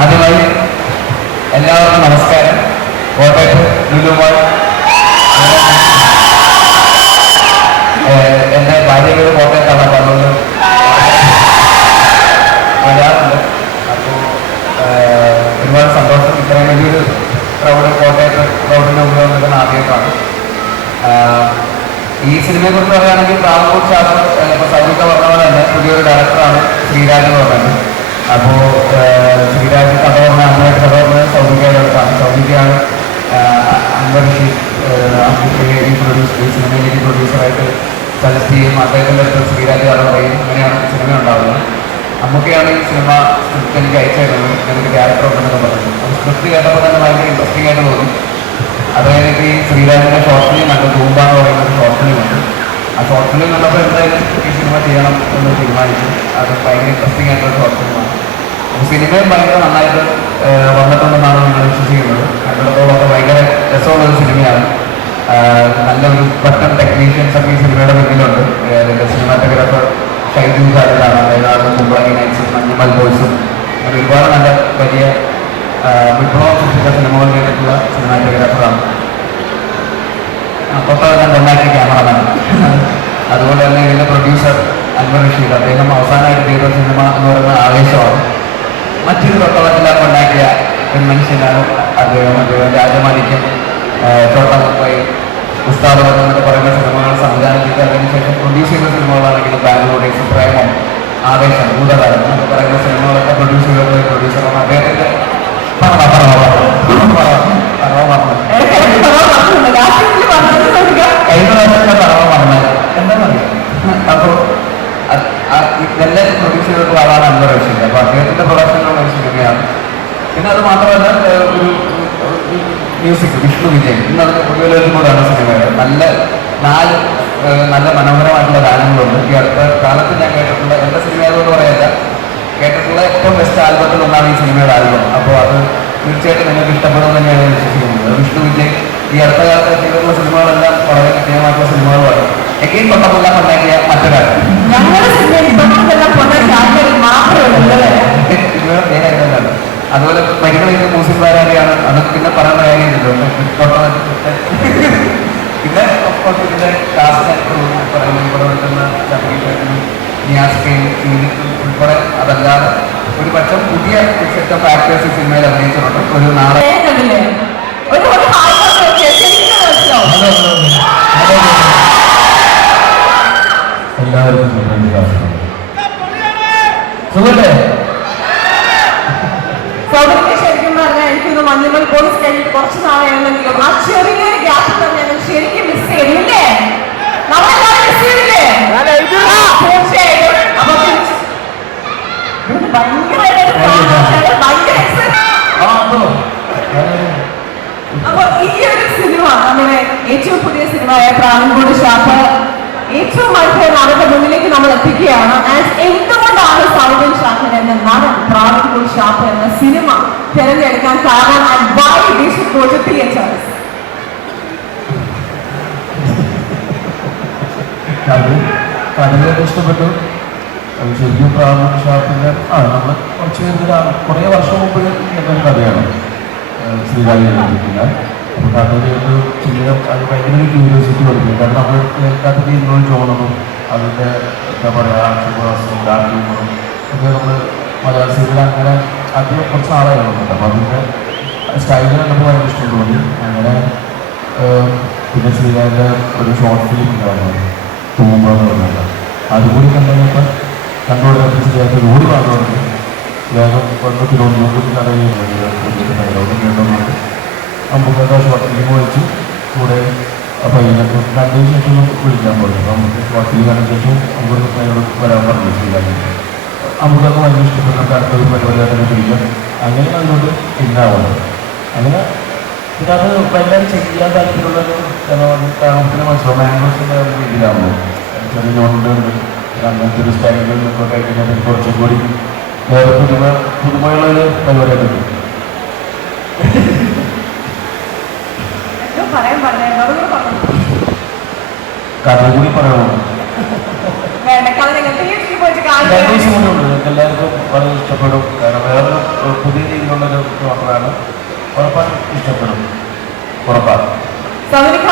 ആദ്യമായി എല്ലാവർക്കും നമസ്കാരം. കോട്ടയത്ത് ലുലുമോൾ എന്റെ ഭാര്യയുടെ കോട്ടയത്താണ് അപ്പോൾ അതുകൊണ്ട് വരാറുണ്ട് അപ്പോൾ ഒരുപാട് സന്തോഷം. ഇത്രയും വലിയൊരു ക്രൗഡ് കോട്ടയത്ത് ക്രൗഡിന്റെ മുമ്പിൽ വന്നിട്ട് ആദ്യമായിട്ടാണ്. ഈ സിനിമയെ കുറിച്ച് പറയുകയാണെങ്കിൽ പ്രാവൂർ ശാസ്ത്രം ഇപ്പോൾ സൗദിക്ക പറഞ്ഞ പോലെ തന്നെ പുതിയൊരു ഡയറക്ടറാണ് ശ്രീരാജ് എന്ന് പറയുന്നത്. അപ്പോൾ സൗദിക്കയാണ് അൻവർ റഷീദ് ഈ പ്രൊഡ്യൂസ് സിനിമയിലേക്ക് പ്രൊഡ്യൂസറായിട്ട് സജസ്റ്റ് ചെയ്യും. അദ്ദേഹത്തിന്റെ അടുത്ത് ശ്രീരാജ് കഥ പറയും. അങ്ങനെയാണ് സിനിമ ഉണ്ടാവുന്നത്. അമ്മയ്ക്കാണ് ഈ സിനിമ സ്ക്രിപ്റ്റ് എനിക്ക് അയച്ചു തരുന്നത്. എനിക്ക് ക്യാരക്ടർ ഉണ്ടെന്നൊക്കെ പറഞ്ഞു. അപ്പോൾ സ്ക്രിപ്റ്റ് കേട്ടപ്പോൾ തന്നെ ഭയങ്കര ഇൻട്രസ്റ്റിംഗ് ആയിട്ട് തോന്നി. അത് എനിക്ക് ഈ ശ്രീരാജിന്റെ ഷോർട്ട് ഫിലിം കണ്ടു. തൂമ്പ പറയുന്ന ഒരു ഷോർട്ട് ഫിലിം ഉണ്ട് ആ ഷോർട്ട് ഫിലിം കണ്ടപ്പോൾ എന്തായാലും ഈ സിനിമ ചെയ്യണം എന്ന് തീരുമാനിച്ചു. അത് ഭയങ്കര ഇൻട്രസ്റ്റിംഗ് ആയിട്ടുള്ള ഷോർട്ട് ഫിലിമാണ് സിനിമയും ഭയങ്കര നന്നായിട്ട് നൈറ്റ്സും ബോയ്സും അത് ഒരുപാട് നല്ല വലിയ വിപ്ലവം സൃഷ്ടിച്ച സിനിമകൾ കേട്ടിട്ടുള്ള സിനിമാറ്റോഗ്രാഫറാണ് തൊട്ടതെല്ലാം ഉണ്ടാക്കിയ ക്യാമറമാൻ. അതുപോലെ തന്നെ ഇതിന്റെ പ്രൊഡ്യൂസർ അൻവർ റഷീദ്. അദ്ദേഹം അവസാനമായിട്ട് ചെയ്ത സിനിമ എന്ന് പറയുന്ന ആവേശമാണ്. മറ്റൊരു തൊട്ടവരെല്ലാം ഉണ്ടാക്കിയ ഒരു മനുഷ്യനാണ് അദ്ദേഹം. അദ്ദേഹം രാജമാണിക്യം തോട്ടമുപ്പായി ഉസ്താദ് എന്നൊക്കെ പറയുന്ന സിനിമകൾ സംവിധാനം ചെയ്ത് അതിനുശേഷം പ്രൊഡ്യൂസ് ചെയ്ത സിനിമകളാണെങ്കിൽ ബാംഗ്ലൂർ ഡേയ്സ് പ്രേമം ആവേശം ഭൂതകാലം എന്നൊക്കെ പറയുന്ന സിനിമകളൊക്കെ പ്രൊഡ്യൂസ് ചെയ്തപ്പോൾ പ്രൊഡ്യൂസറാണ് അദ്ദേഹത്തിന്റെ. കഴിഞ്ഞ പ്രാവശ്യത്തെ പറവ പറഞ്ഞത് എന്താ പറയുക അപ്പോൾ ഇതെല്ലാം പ്രൊഡ്യൂസ് ചെയ്തിട്ടുള്ള ആളാണ് അൻവർ റഷീദ് അപ്പോൾ അദ്ദേഹത്തിന്റെ പ്രൊഡക്ഷനുള്ള ഒരു സിനിമയാണ് പിന്നെ അത് മാത്രമല്ല ഒരു മ്യൂസിക് വിഷ്ണു വിജയൻ. ഇന്ന് അതിന്റെ പുതിയൊരു കൂടെയാണ് സിനിമയുടെ. നല്ല നാല് നല്ല മനോഹരമായിട്ടുള്ള ഗാനങ്ങളുണ്ട്. ഈ അടുത്ത കാലത്ത് ഞാൻ കേട്ടിട്ടുള്ള എന്റെ സിനിമ ആയതുകൊണ്ട് പറയല്ല കേട്ടിട്ടുള്ള ഏറ്റവും ബെസ്റ്റ് ആൽബത്തിൽ ഒന്നാണ് ഈ സിനിമയുടെ ആൽബം അപ്പോൾ അത് തീർച്ചയായിട്ടും നിങ്ങൾക്ക് ഇഷ്ടപ്പെടും തന്നെയാണ് ഞാൻ വിശ്വസിക്കുന്നത്. വിഷ്ണു വിജയ് ഈ അടുത്ത കാലത്ത് ചെയ്തിട്ടുള്ള സിനിമകളെല്ലാം വളരെ കൃത്യമായിട്ടുള്ള സിനിമകളാണ് എക്കെയും തൊട്ടമെല്ലാം ഉണ്ടാക്കിയ മറ്റൊരാൾ? സിനിമയുടെ അതുപോലെ പരിഗണിക്കുന്ന മൂസിക് പാരാടിയാണ് അതൊക്കെ പിന്നെ പറയുന്ന കാര്യമില്ലല്ലോ പിന്നെ ഇതിന്റെ സീനിക്കും ഉൾപ്പെടെ അതല്ലാതെ ഒരു പക്ഷം പുതിയ സെറ്റ് ഓഫ് ആക്ടേഴ്സ് ഈ സിനിമയിൽ അഭിനയിച്ചിട്ടുണ്ട് ഒരു നാളെ എല്ലാവർക്കും സുഖല്ലേ? ശരിക്കും പറഞ്ഞാൽ എനിക്കൊന്ന് മഞ്ഞുമൽ പോലീസ് കഴിഞ്ഞിട്ട് കുറച്ച് നാളെയാണെങ്കിലും ആ ചെറിയ ഗ്യാപ്പ് തന്നെ ശരിക്കും മിസ് ചെയ്തില്ലേ? നമ്മളെല്ലാവരും മിസ് ചെയ്തില്ലേ? ആ, തീർച്ചയായിട്ടും അപ്പൊ തിരിച്ച് ഇത് ഭയങ്കരമായിട്ട് ഒരു ഭയങ്കര excitement. ആ അതോ അപ്പൊ ഈ ഒരു സിനിമ നമ്മുടെ ഏറ്റവും പുതിയ സിനിമയായ പ്രാവൻകൂട് ഷാപ്പ് ഏറ്റവും അടുത്ത അവരുടെ മുന്നിലേക്ക് നമ്മൾ എത്തിക്കുകയാണ്. ആൻഡ് എന്തുകൊണ്ടാണ് സൗബിൻ ഷാഹിൻ എന്ന നടൻ പ്രാവിൻകൂർ ഷാപ്പ് എന്ന സിനിമ തിരഞ്ഞെടുക്കാൻ കാരണം and why they should go to theatres ഇഷ്ടപ്പെട്ടു. ശരിക്കും പ്രാമണ ഷാപ്പിന്റെ ആ നമ്മൾ കുറച്ച് പേര് കുറേ വർഷം മുമ്പ് കഥയാണ് ശ്രീരാജ് എഴുതിയിട്ടില്ല. അപ്പോൾ ഒരു പിന്നീട് അത് ഭയങ്കര ഒരു ക്യൂരിയോസിറ്റി കൊടുക്കും കാരണം നമ്മൾ കേൾക്കാത്ത ഇൻവോൾവ് തോന്നുന്നു അതിന്റെ എന്താ പറയുക ആക്ഷേപവാസവും ഹ്യൂമറും ഒക്കെ നമ്മൾ മലയാള സിനിമയിൽ അങ്ങനെ അത് കുറച്ച് വന്നിട്ട് അപ്പോൾ അതിന്റെ സ്റ്റൈൽ കണ്ടപ്പോൾ ഭയങ്കര ഇഷ്ടം തോന്നി. അങ്ങനെ പിന്നെ ശ്രീരാജിന്റെ ഒരു ഷോർട്ട് ഫിലിം ഉണ്ടായിരുന്നു. തൂമ്പ എന്ന് പറഞ്ഞത് അതുകൂടി കണ്ടുകഴിഞ്ഞപ്പോൾ കണ്ടുകൊടുത്ത ശ്രീരാജ് ഓടി പറഞ്ഞുകൊണ്ട് വേഗം വന്ന് തിരുവനന്തപുരത്ത് കടയിൽ ഡയലോഗ് കേട്ടോണ്ട് നമുക്കൊക്കെ ഷോർട്ട് ഫിലിം വെച്ച് കൂടെ അപ്പോൾ കണ്ടതിന് ശേഷം ഒന്ന് വിളിക്കാൻ പറഞ്ഞു അപ്പോൾ നമുക്ക് വാക്കിൽ കണ്ട ശേഷം നമുക്ക് അയാളോട് വരാൻ പറഞ്ഞു ശ്രീരാജ് നമുക്കൊക്കെ ഭയങ്കര ഇഷ്ടപ്പെട്ട അടുത്ത ഒരു പരിപാടിയായിട്ട് ചെയ്യാം അങ്ങനെ അതിനോട് ഇന്നാവുന്നത് അങ്ങനെ പിന്നെ അത് എല്ലാവരും ചെയ്യാൻ താല്പര്യമുള്ളൊരു താമസത്തിന് മനസ്സിലാവും മാംഗോസിന്റെ ഒരു രീതിയിലാവുമ്പോൾ ചെറിയ നോട്ടുണ്ട് അങ്ങനത്തെ ഒരു സ്റ്റൈലുകളൊക്കെ കഴിഞ്ഞാൽ കുറച്ചും കൂടി വേറെ പുതുമ പുതുമയുള്ള ഒരു പരിപാടിയായിട്ട് പറയാൻ പറഞ്ഞു. കഥ കൂടി പറയണം കൂടെ ഉണ്ട് എല്ലാവർക്കും വളരെ ഇഷ്ടപ്പെടും. കാരണം വേറൊരു പുതിയ രീതിയിലുള്ളൊരു ഡോക്ടറാണ് ഉറപ്പായിട്ടും ഇഷ്ടപ്പെടും. ഉറപ്പാണ്.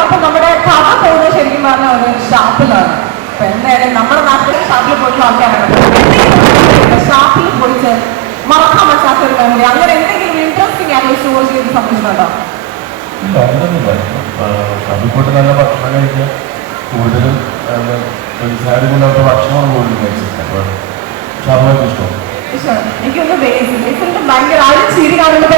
അപ്പൊ നമ്മുടെ കഥ പോകുന്നത് ശരിക്കും പറഞ്ഞ ഒരു ഷാപ്പിലാണ്. അപ്പൊ എന്തായാലും നമ്മുടെ നാട്ടിലെ ഷാപ്പിൽ പോയിട്ടുള്ള ആൾക്കാരാണ്. ഷാപ്പിൽ പോയിട്ട് മറക്കാൻ പറ്റാത്ത ഒരു മെമ്മറി അങ്ങനെ എന്തെങ്കിലും ഇൻട്രസ്റ്റിംഗ് ആയിട്ടുള്ള സ്റ്റോർ ചെയ്ത് സംബന്ധിച്ചിട്ടുണ്ടോ ഇല്ല അങ്ങനെയൊന്നുമില്ല ഷാപ്പിൽ പോയിട്ട് നല്ല ഭക്ഷണം കഴിക്കുക. കൂടുതലും പഞ്ചസാരം കൊണ്ട് ഭക്ഷണമാണ് കൂടുതലും കഴിച്ചത്. അപ്പോൾ ഷാബാക്ക് എനിക്കൊന്ന് ഭയങ്കര ആരും കാണുമ്പോൾ